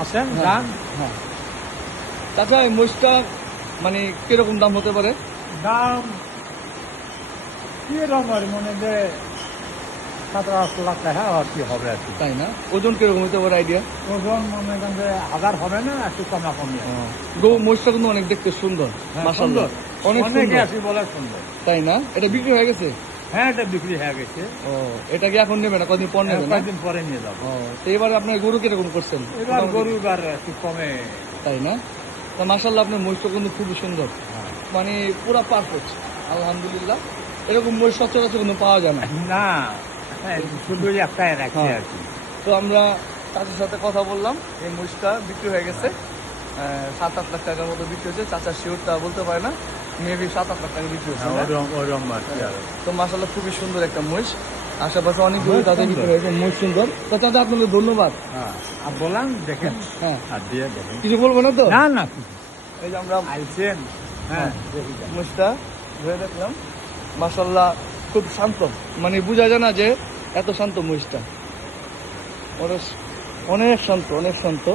আসেন হ্যাঁ, যান। হ্যাঁ। চাচা এই মহিষটা মানে কিরকম দাম হতে পারে? দাম কি রকমের মনে যে 17-18 লাখ টাকা আর কি হবে আর কি। তাই না? ওজন কিরকম হতে পারে আইডিয়া? ওজন মনে করেন যে 1000 হবে না, একটু কমাকমি আছে। গো মহিষটা কিন্তু অনেক দেখতে সুন্দর, হ্যাঁ, মাশাআল্লাহ সুন্দর। অনেক অনেকে সুন্দর। আছে বলে সুন্দর। তাই না? এটা বিক্রি হয়ে গেছে? হ্যাঁ, এটা বিক্রি হয়ে গেছে। ও, এটা কি এখন নেবে না, কদিন পর নেবে না? কয়েকদিন পরে নিয়ে যাবো। ও, তো এবারে আপনার গরু কিরকম করছেন? এবার মোটামুটি? গরু এবার একটু কমে। তাই না? তা মাশাআল্লাহ আপনার মহিষটা কিন্তু খুবই সুন্দর, হ্যাঁ। মানে পুরা পারফেক্ট, আলহামদুলিল্লাহ। এরকম মহিষ সচরাচর কিন্তু পাওয়া যায় না। না, হ্যাঁ, শুধু একটাই রাখছে হ্যাঁ। আর কি। তো আমরা চাচার সাথে কথা বললাম, এই মহিষটা বিক্রি হয়ে গেছে 7-8 লাখ টাকার মতো বিক্রি হয়েছে। চাচার শিওরটা বলতে পারে না, মেবি 7-8 লাখ টাকা বিক্রি হয়েছে। হ্যাঁ, না? ওরম আর কি আর। তো মাশাআল্লাহ খুবই সুন্দর একটা মহিষ, আশেপাশে অনেকগুলো মহিষ তাদের সুন্দর। বিক্রি হয়েছে, মহিষ সুন্দর। তো চাচা আপনাদের ধন্যবাদ। হ্যাঁ, আর বললাম দেখেন, হ্যাঁ, আর দিয়ে দেখেন। কিছু বলবো না তো? না না, এই যে আমরা আইছেন। হ্যাঁ, দেখি যান। মহিষটা ধরে দেখলাম, মাশাআল্লাহ খুব শান্ত, মানে বোঝা যায় না যে এত শান্ত মহিষটা। অনেক অনেক শান্ত, অনেক শান্ত।